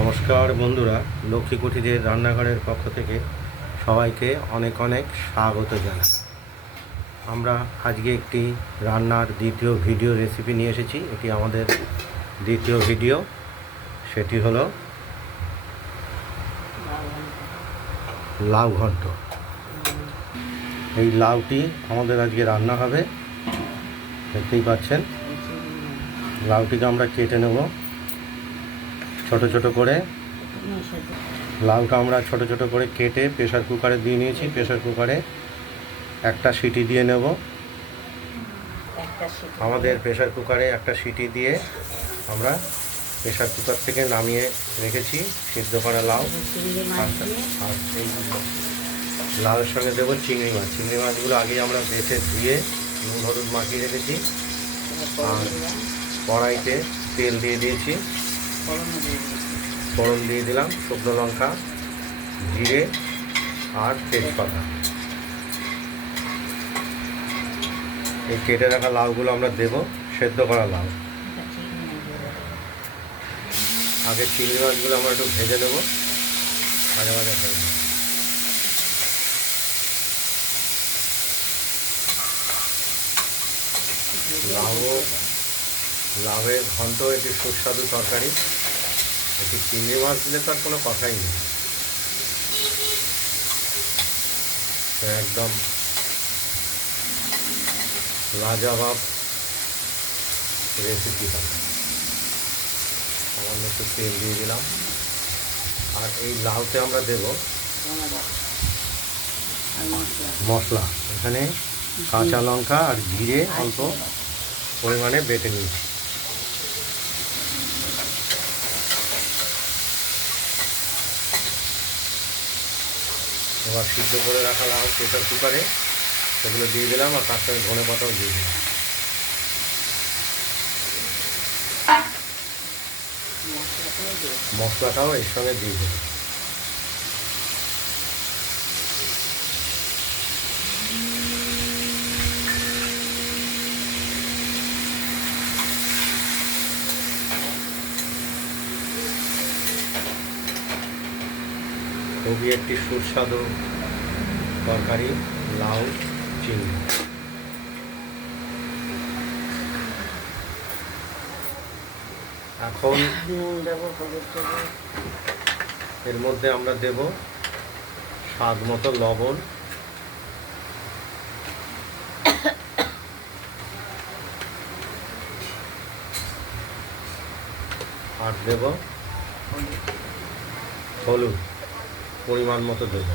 নমস্কার বন্ধুরা, লক্ষ্মী কুঠিরের রান্নাঘরের পক্ষ থেকে সবাইকে অনেক অনেক স্বাগত জানাই। আমরা আজকে একটি রান্নার দ্বিতীয় ভিডিও রেসিপি নিয়ে এসেছি। এটি আমাদের দ্বিতীয় ভিডিও, সেটি হলো লাউ ঘন্ট। এই লাউটি আমাদের আজকে রান্না হবে, দেখতেই পাচ্ছেন। লাউটিকে আমরা কেটে নেব ছোট ছোট করে। লাউটা আমরা ছোট ছোট করে কেটে প্রেসার কুকারে দিয়ে নিয়েছি। প্রেসার কুকারে একটা সিটি দিয়ে নেব। আমাদের প্রেসার কুকারে একটা সিটি দিয়ে আমরা প্রেসার কুকার থেকে নামিয়ে রেখেছি সিদ্ধ করা লাউ। আর এই লাউয়ের সঙ্গে দেবো চিংড়ি মাছ। চিংড়ি মাছগুলো আগেই আমরা বেছে ধুয়ে নুন হলুদ মাখিয়ে রেখেছি। আর কড়াইতে তেল দিয়ে দিয়েছি, ফোড়ন দিয়ে দিলাম শুকনো লঙ্কা, জিরে আর তেজপাতা। এই কেটে রাখা লাউগুলো আমরা দেব, সেদ্ধ করা লাউ। আগে চিংড়ি মাছগুলো আমরা একটু ভেজে নেব, মাঝে মাঝে ভেজে। লাউয়ের ঘন্ট এটি সুস্বাদু তরকারি। এটি চিংড়ি মাছ দিলে তার কোনো কথাই নেই, একদম লাজবাব রেসিপি হবে। সামান্য একটু তেল দিয়ে দিলাম। আর এই লাউতে আমরা দেব মশলা। এখানে কাঁচা লঙ্কা আর জিরে অল্প পরিমাণে বেটে নিয়েছি। এবার সিদ্ধ করে রাখা লাউ প্রেসার কুকারে সেগুলো দিয়ে দিলাম, আর তার সঙ্গে ধনে পাতাও দিয়ে দিলাম। মশলাটাও এর সঙ্গে দিয়ে দিলাম। খুবই একটি সুস্বাদু তরকারি, লাউ চিংড়ি। এখন এর মধ্যে আমরা দেব স্বাদ মতো লবণ, আর দেব হলুদ পরিমাণ মতো দেব।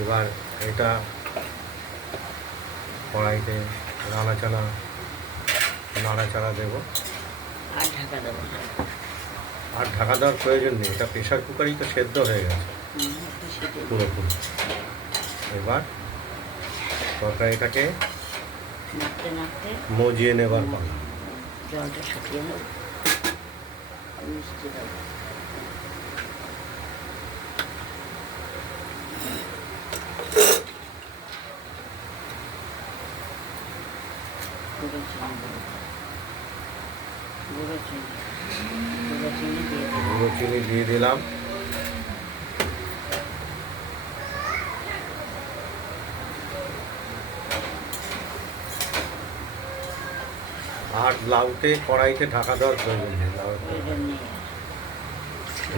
এবার এটা কড়াইতে নাড়াচাড়া দেব। আর ঢাকা দেওয়ার প্রয়োজন নেই, এটা প্রেশার কুকারই তো সেদ্ধ হয়ে গেছে পুরোপুরি। এবার তরকারিটাকে মজিয়ে নেবার পালা। জলটা শুকিয়ে নেব, মিষ্টি দেবো। গুঁড়ো চিনি দিয়ে দিলাম। আর লাউতে কড়াইতে ঢাকা দেওয়ার প্রয়োজন নেই।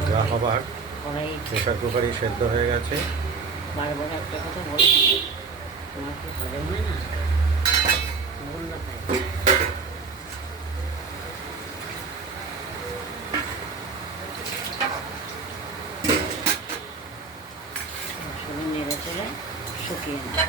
যা হবার প্রেশার কুকারই সেদ্ধ হয়ে গেছে। বারবার একটা কথা বলো, তোমার কি হজম হয় না? নেড়ে চেড়ে শুকিয়ে না।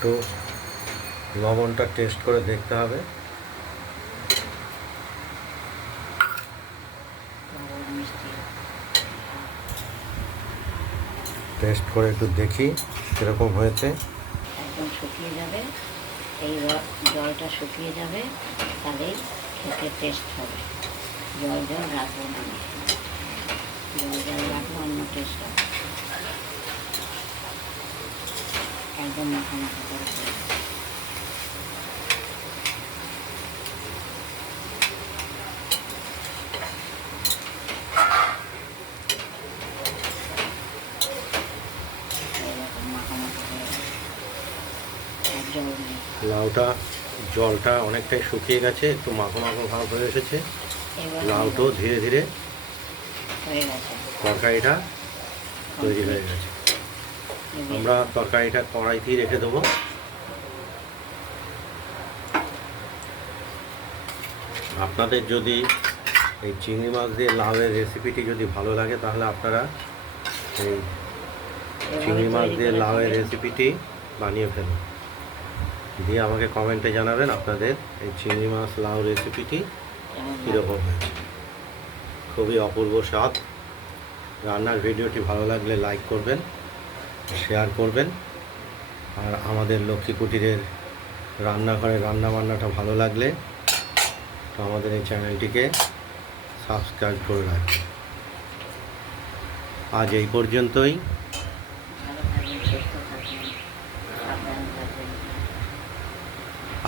একটু লবণটা টেস্ট করে দেখতে হবে। লবণ মিষ্টি টেস্ট করে একটু দেখি কীরকম হয়েছে। একদম শুকিয়ে যাবে, এই জলটা শুকিয়ে যাবে, তাহলেই খেতে টেস্ট হবে। জল জল রাখবো না, জল জল রাখলে অন্য টেস্ট হবে। একদম মাখা মাখা করে করবে। এরকম মাখা মাখা করে আর জল নেই। জলটা অনেকটাই শুকিয়ে গেছে, একটু মাখো মাখো ভাব হয়ে এসেছে। এবার লাউটাও ধীরে ধীরে হয়ে গেছে। তরকারিটা তৈরি হয়ে গেছে। আমরা তরকারিটা কড়াইতেই রেখে দেবো। আপনাদের যদি এই চিংড়ি মাছ দিয়ে লাউয়ের রেসিপিটি যদি ভালো লাগে, তাহলে আপনারা এই চিংড়ি মাছ দিয়ে লাউয়ের রেসিপিটি বানিয়ে ফেলুন, দিয়ে আমাকে কমেন্টে জানাবেন আপনাদের এই চিংড়ি মাছ লাউ রেসিপিটি কীরকম হয়েছে। খুবই অপূর্ব স্বাদ। রান্নার ভিডিওটি ভালো লাগলে লাইক করবেন, শেয়ার করবেন, আর আমাদের লক্ষ্মী কুটিরের রান্নাঘরের রান্নাবান্নাটা ভালো লাগলে তো আমাদের এই চ্যানেলটিকে সাবস্ক্রাইব করে রাখবেন। আজ এই পর্যন্তই। ভালো থাকবেন, সুস্থ থাকবেন, সাবধানে থাকবেন।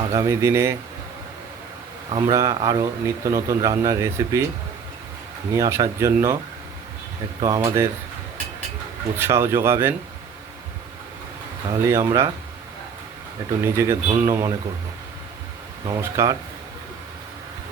আগামী দিনে আমরা আরও নিত্য নতুন রান্নার রেসিপি নিয়ে আসার জন্য একটু আমাদের উৎসাহ যোগাবেন, তাহলেই আমরা একটু নিজেকে ধন্য মনে করব। নমস্কার।